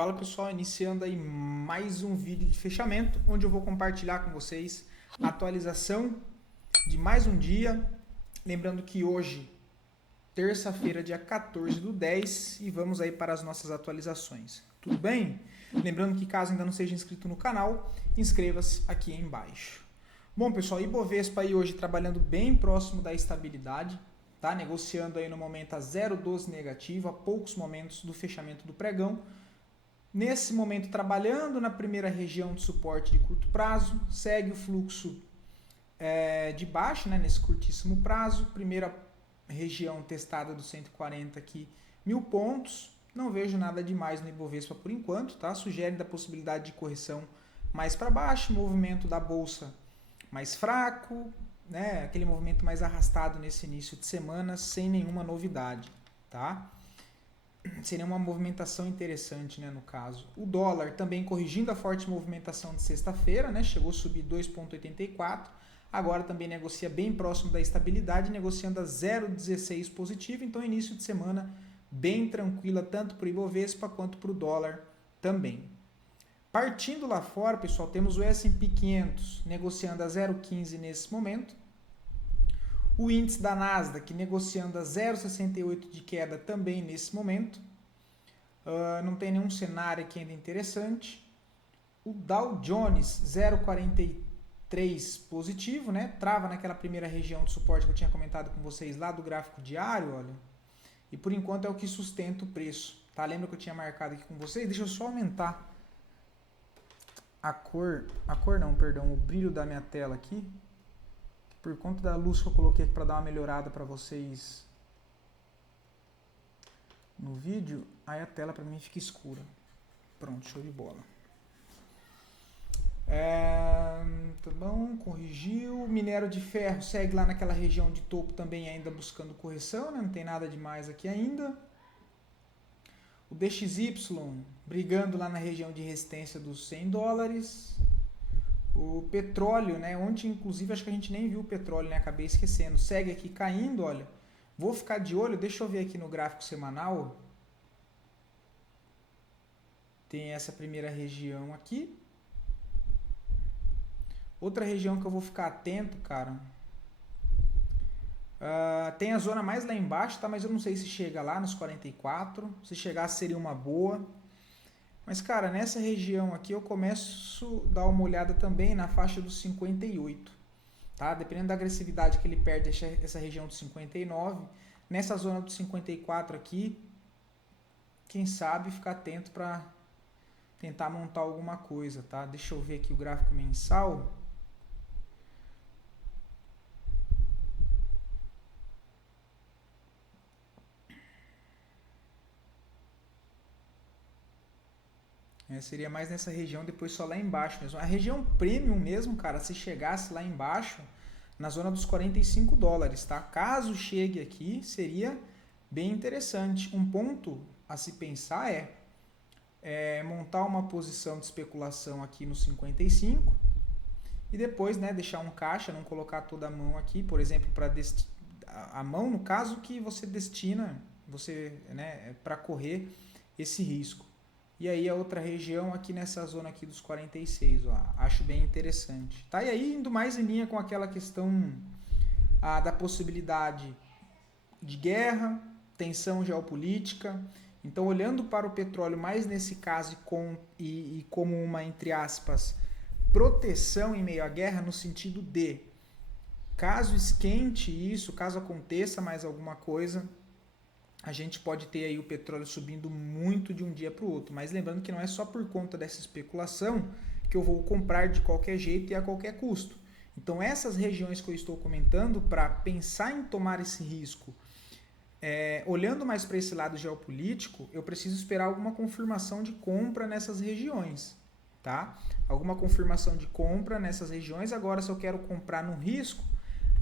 Fala pessoal, iniciando aí mais um vídeo de fechamento, onde eu vou compartilhar com vocês a atualização de mais um dia. Lembrando que hoje, terça-feira, dia 14 do 10, e vamos aí para as nossas atualizações. Tudo bem? Lembrando que caso ainda não seja inscrito no canal, inscreva-se aqui embaixo. Bom pessoal, Ibovespa aí hoje trabalhando bem próximo da estabilidade, tá? Negociando aí no momento a 0,12 negativo, a poucos momentos do fechamento do pregão. Nesse momento, trabalhando na primeira região de suporte de curto prazo, segue o fluxo de baixa, né, nesse curtíssimo prazo. Primeira região testada do 140 aqui, 1.000 pontos. Não vejo nada demais no Ibovespa por enquanto, tá? Sugere da possibilidade de correção mais para baixo, movimento da bolsa mais fraco, né? Aquele movimento mais arrastado nesse início de semana, sem nenhuma novidade, tá? Seria uma movimentação interessante, né, no caso. O dólar também corrigindo a forte movimentação de sexta-feira, né, chegou a subir 2,84, agora também negocia bem próximo da estabilidade, negociando a 0,16 positivo, então início de semana bem tranquila, tanto para o Ibovespa quanto para o dólar também. Partindo lá fora, pessoal, temos o S&P 500 negociando a 0,15 nesse momento, o índice da Nasdaq negociando a 0,68 de queda também nesse momento. Não tem nenhum cenário aqui ainda interessante. O Dow Jones 0,43 positivo, né? Trava naquela primeira região de suporte que eu tinha comentado com vocês lá do gráfico diário, olha. E por enquanto é o que sustenta o preço, tá? Lembra que eu tinha marcado aqui com vocês? Deixa eu só aumentar o brilho da minha tela aqui. Por conta da luz que eu coloquei aqui para dar uma melhorada para vocês no vídeo, aí a tela para mim fica escura. Pronto, show de bola. Tá bom, corrigiu. Minério de ferro segue lá naquela região de topo também ainda buscando correção, né? Não tem nada demais aqui ainda. O DXY brigando lá na região de resistência dos 100 dólares. O petróleo, né? Ontem, inclusive, acho que a gente nem viu o petróleo, né? Acabei esquecendo. Segue aqui caindo, olha. Vou ficar de olho, deixa eu ver aqui no gráfico semanal. Tem essa primeira região aqui. Outra região que eu vou ficar atento, cara. Tem a zona mais lá embaixo, tá? Mas eu não sei se chega lá nos 44. Se chegasse seria uma boa. Mas, cara, nessa região aqui eu começo a dar uma olhada também na faixa dos 58, tá? Dependendo da agressividade que ele perde essa região dos 59, nessa zona dos 54 aqui, quem sabe ficar atento para tentar montar alguma coisa, tá? Deixa eu ver aqui o gráfico mensal. Seria mais nessa região, depois só lá embaixo mesmo. A região premium mesmo, cara, se chegasse lá embaixo, na zona dos 45 dólares, tá? Caso chegue aqui, seria bem interessante. Um ponto a se pensar é montar uma posição de especulação aqui no 55 e depois, né, deixar um caixa, não colocar toda a mão aqui, por exemplo, para a mão, no caso, que você destina, né, para correr esse risco. E aí a outra região aqui nessa zona aqui dos 46, ó, acho bem interessante. Tá? E aí indo mais em linha com aquela questão da possibilidade de guerra, tensão geopolítica. Então olhando para o petróleo mais nesse caso e como uma, entre aspas, proteção em meio à guerra, no sentido de, caso esquente isso, caso aconteça mais alguma coisa, a gente pode ter aí o petróleo subindo muito de um dia para o outro. Mas lembrando que não é só por conta dessa especulação que eu vou comprar de qualquer jeito e a qualquer custo. Então essas regiões que eu estou comentando, para pensar em tomar esse risco, olhando mais para esse lado geopolítico, eu preciso esperar alguma confirmação de compra nessas regiões. Tá? Alguma confirmação de compra nessas regiões. Agora, se eu quero comprar no risco,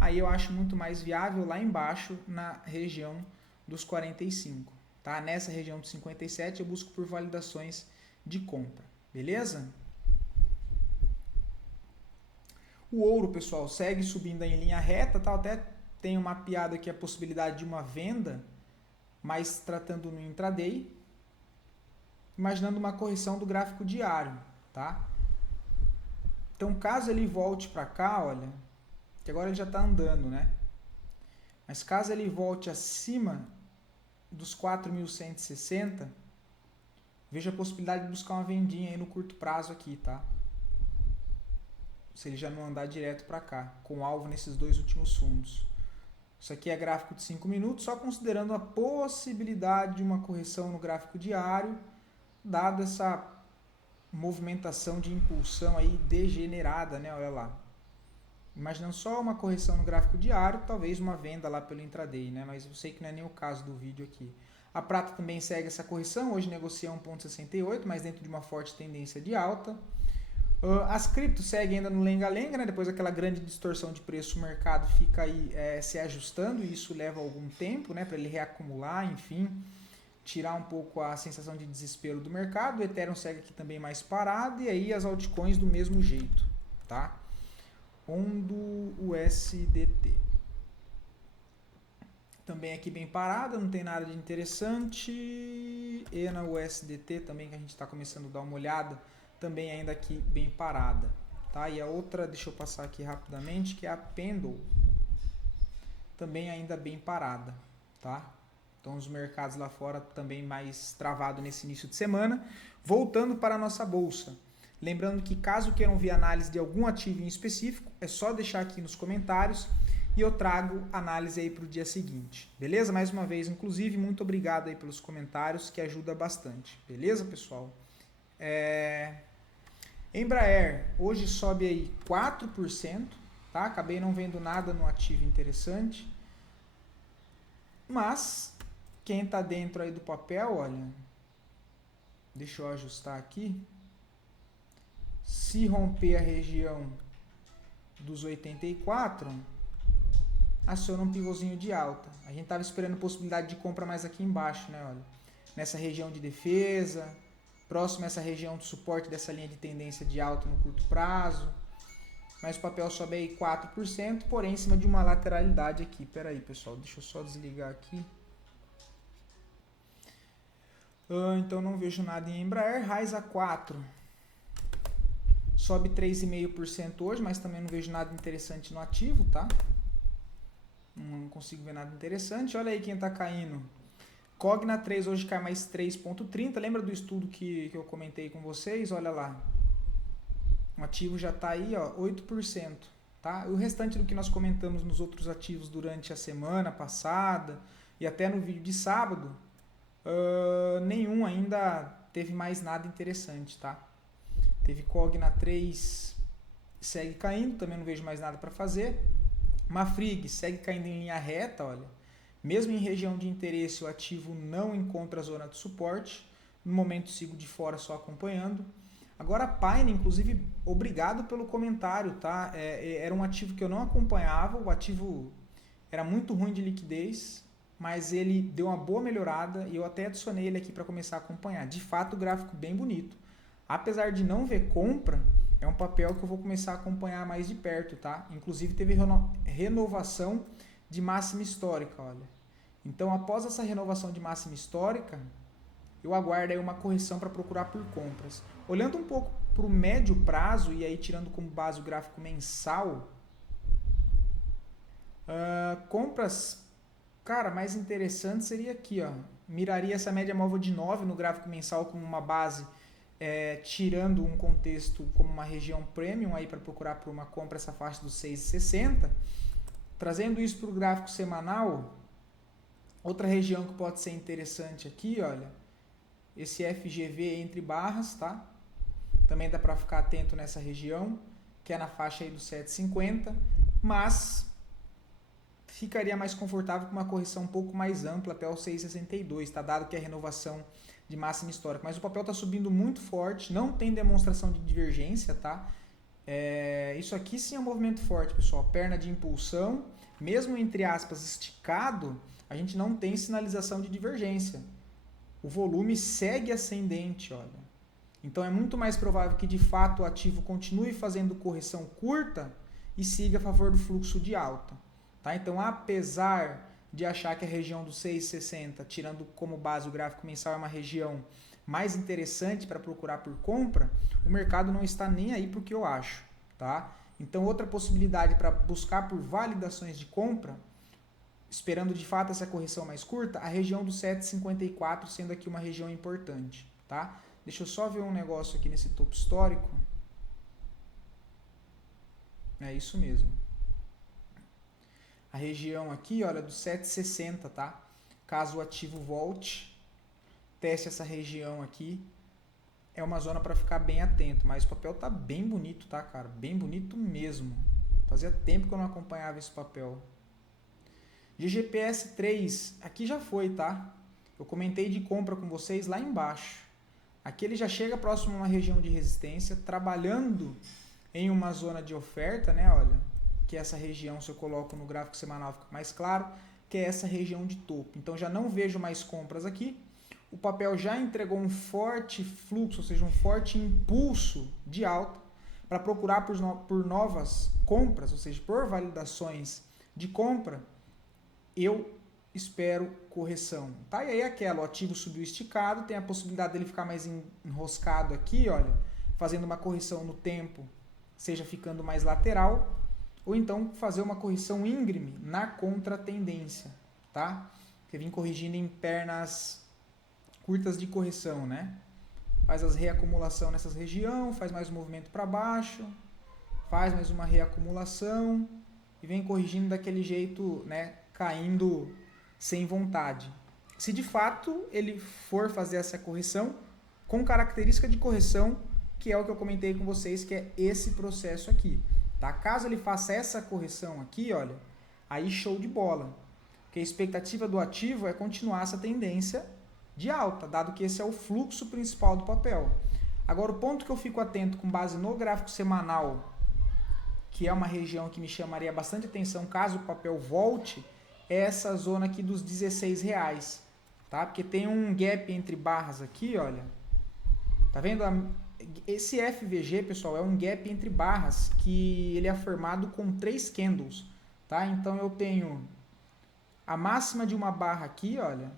aí eu acho muito mais viável lá embaixo na região dos 45, tá? Nessa região dos 57 eu busco por validações de compra, beleza? O ouro, pessoal, segue subindo em linha reta, tá? Até tenho mapeado aqui a possibilidade de uma venda, mas tratando no intraday. imaginando uma correção do gráfico diário, tá? Então, caso ele volte para cá, olha, que agora ele já está andando, né? Mas caso ele volte acima dos 4.160, veja a possibilidade de buscar uma vendinha aí no curto prazo aqui, tá? Se ele já não andar direto para cá, com alvo nesses dois últimos fundos. Isso aqui é gráfico de 5 minutos, só considerando a possibilidade de uma correção no gráfico diário, dada essa movimentação de impulsão aí degenerada, né? Olha lá. Imaginando só uma correção no gráfico diário, talvez uma venda lá pelo intraday, né? Mas eu sei que não é nem o caso do vídeo aqui. A prata também segue essa correção, hoje negocia 1,68, mas dentro de uma forte tendência de alta. As criptos seguem ainda no lenga-lenga, né? Depois daquela grande distorção de preço, o mercado fica aí se ajustando e isso leva algum tempo, né? Para ele reacumular, enfim, tirar um pouco a sensação de desespero do mercado. O Ethereum segue aqui também mais parado e aí as altcoins do mesmo jeito, tá? Ondo USDT. Também aqui bem parada, não tem nada de interessante. ENA USDT também, que a gente está começando a dar uma olhada, também ainda aqui bem parada. Tá? E a outra, deixa eu passar aqui rapidamente, que é a Pendle. Também ainda bem parada. Tá? Então os mercados lá fora também mais travado nesse início de semana. Voltando para a nossa bolsa. Lembrando que caso queiram ver análise de algum ativo em específico, é só deixar aqui nos comentários e eu trago análise aí para o dia seguinte. Beleza? Mais uma vez, inclusive, muito obrigado aí pelos comentários, que ajuda bastante. Beleza, pessoal? Embraer, hoje sobe aí 4%, tá? Acabei não vendo nada no ativo interessante. Mas, quem está dentro aí do papel, olha, deixa eu ajustar aqui. Se romper a região dos 84, aciona um pivôzinho de alta. A gente estava esperando possibilidade de compra mais aqui embaixo, né? Olha, nessa região de defesa, próximo a essa região de suporte dessa linha de tendência de alta no curto prazo. Mas o papel sobe aí 4%, porém em cima de uma lateralidade aqui. Pera aí, pessoal, deixa eu só desligar aqui. Então não vejo nada em Embraer. Raiza 4. Sobe 3,5% hoje, mas também não vejo nada interessante no ativo, tá? Não consigo ver nada interessante. Olha aí quem está caindo. Cogna 3 hoje cai mais 3,30. Lembra do estudo que eu comentei com vocês? Olha lá. O ativo já está aí, ó, 8%. Tá? E o restante do que nós comentamos nos outros ativos durante a semana passada e até no vídeo de sábado, nenhum ainda teve mais nada interessante, tá? Teve Cogna 3, segue caindo, também não vejo mais nada para fazer. Mafrig segue caindo em linha reta, olha. Mesmo em região de interesse, o ativo não encontra a zona de suporte. No momento sigo de fora só acompanhando. Agora a Pine, inclusive, obrigado pelo comentário, tá? Era um ativo que eu não acompanhava, o ativo era muito ruim de liquidez, mas ele deu uma boa melhorada e eu até adicionei ele aqui para começar a acompanhar. De fato, o gráfico bem bonito. Apesar de não ver compra, é um papel que eu vou começar a acompanhar mais de perto, tá? Inclusive teve renovação de máxima histórica, olha. Então, após essa renovação de máxima histórica, eu aguardo aí uma correção para procurar por compras. Olhando um pouco para o médio prazo e aí tirando como base o gráfico mensal, compras, cara, mais interessante seria aqui, ó. Miraria essa média móvel de 9 no gráfico mensal como uma base, tirando um contexto como uma região premium aí para procurar por uma compra essa faixa dos 6,60, trazendo isso para o gráfico semanal, outra região que pode ser interessante aqui, olha, esse FGV entre barras, tá? Também dá para ficar atento nessa região, que é na faixa aí dos 7,50, mas ficaria mais confortável com uma correção um pouco mais ampla até os 6,62, tá? Dado que é a renovação de máxima histórica, mas o papel está subindo muito forte, não tem demonstração de divergência, tá? Isso aqui sim é um movimento forte, pessoal, perna de impulsão, mesmo entre aspas esticado, a gente não tem sinalização de divergência, o volume segue ascendente, olha, então é muito mais provável que de fato o ativo continue fazendo correção curta e siga a favor do fluxo de alta, tá? Então apesar de achar que a região dos 6,60, tirando como base o gráfico mensal, é uma região mais interessante para procurar por compra, o mercado não está nem aí para o que eu acho, tá? Então, outra possibilidade para buscar por validações de compra, esperando de fato essa correção mais curta, a região do 7,54 sendo aqui uma região importante, tá? Deixa eu só ver um negócio aqui nesse topo histórico. É isso mesmo. A região aqui, olha, do 7,60, tá? Caso o ativo volte, teste essa região aqui. É uma zona para ficar bem atento, mas o papel tá bem bonito, tá, cara? Bem bonito mesmo. Fazia tempo que eu não acompanhava esse papel. GGPS 3, aqui já foi, tá? Eu comentei de compra com vocês lá embaixo. Aqui ele já chega próximo a uma região de resistência, trabalhando em uma zona de oferta, né? Olha, que essa região, se eu coloco no gráfico semanal, fica mais claro, que é essa região de topo. Então já não vejo mais compras aqui. O papel já entregou um forte fluxo, ou seja, um forte impulso de alta para procurar por novas compras, ou seja, por validações de compra. Eu espero correção, tá? E aí aquela, o ativo subiu esticado, tem a possibilidade dele ficar mais enroscado aqui, olha, fazendo uma correção no tempo, seja ficando mais lateral, ou então fazer uma correção íngreme na contratendência, tá? Que vem corrigindo em pernas curtas de correção, né? Faz as reacumulação nessas regiões, faz mais um movimento para baixo, faz mais uma reacumulação e vem corrigindo daquele jeito, né? Caindo sem vontade. Se de fato ele for fazer essa correção com característica de correção, que é o que eu comentei com vocês, que é esse processo aqui, tá? Caso ele faça essa correção aqui, olha, aí show de bola. Porque a expectativa do ativo é continuar essa tendência de alta, dado que esse é o fluxo principal do papel. Agora, o ponto que eu fico atento com base no gráfico semanal, que é uma região que me chamaria bastante atenção caso o papel volte, é essa zona aqui dos R$16, tá? Porque tem um gap entre barras aqui, olha. Tá vendo? Esse FVG, pessoal, é um gap entre barras que ele é formado com 3 candles, tá? Então eu tenho a máxima de uma barra aqui, olha,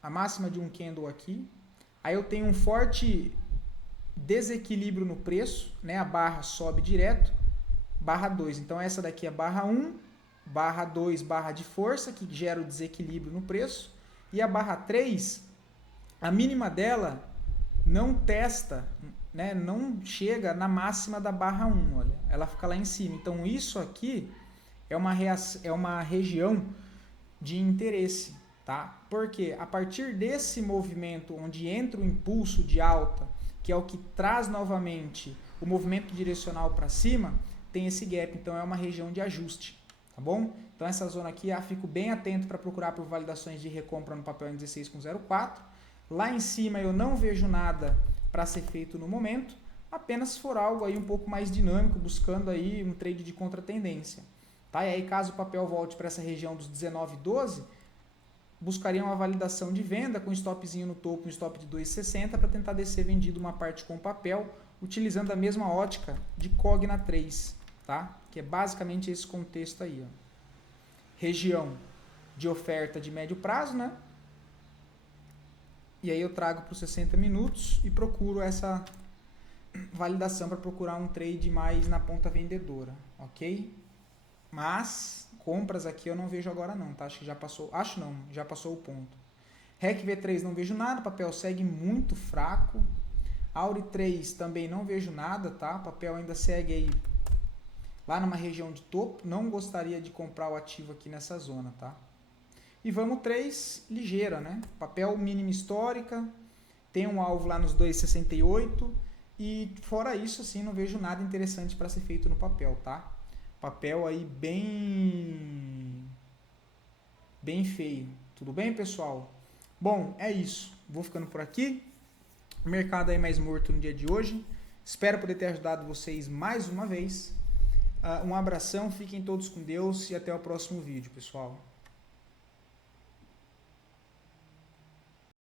a máxima de um candle aqui, aí eu tenho um forte desequilíbrio no preço, né? A barra sobe direto, barra 2, então essa daqui é barra 1, barra 2, barra de força, que gera o desequilíbrio no preço, e a barra 3, a mínima dela não testa, né? Não chega na máxima da barra 1, olha, ela fica lá em cima, então isso aqui é uma região de interesse, tá? Porque a partir desse movimento onde entra o impulso de alta, que é o que traz novamente o movimento direcional para cima, tem esse gap, então é uma região de ajuste, tá bom? Então essa zona aqui, fico bem atento para procurar por validações de recompra no papel em 16,04. Lá em cima eu não vejo nada para ser feito no momento, apenas se for algo aí um pouco mais dinâmico, buscando aí um trade de contratendência, tá? E aí caso o papel volte para essa região dos 19,12, buscaria uma validação de venda com stopzinho no topo, um stop de 2,60 para tentar descer vendido uma parte com papel, utilizando a mesma ótica de Cogna 3, tá? Que é basicamente esse contexto aí, ó. Região de oferta de médio prazo, né? E aí eu trago para os 60 minutos e procuro essa validação para procurar um trade mais na ponta vendedora, ok? Mas compras aqui eu não vejo agora não, tá? Acho que já passou, já passou o ponto. REC V3 não vejo nada, papel segue muito fraco. Auri 3 também não vejo nada, tá? Papel ainda segue aí lá numa região de topo, não gostaria de comprar o ativo aqui nessa zona, tá? E vamos 3, ligeira, né? Papel mínima histórica, tem um alvo lá nos 2,68 e fora isso, assim, não vejo nada interessante para ser feito no papel, tá? Papel aí bem feio. Tudo bem, pessoal? Bom, é isso. Vou ficando por aqui. O mercado aí mais morto no dia de hoje. Espero poder ter ajudado vocês mais uma vez. Um abração, fiquem todos com Deus e até o próximo vídeo, pessoal.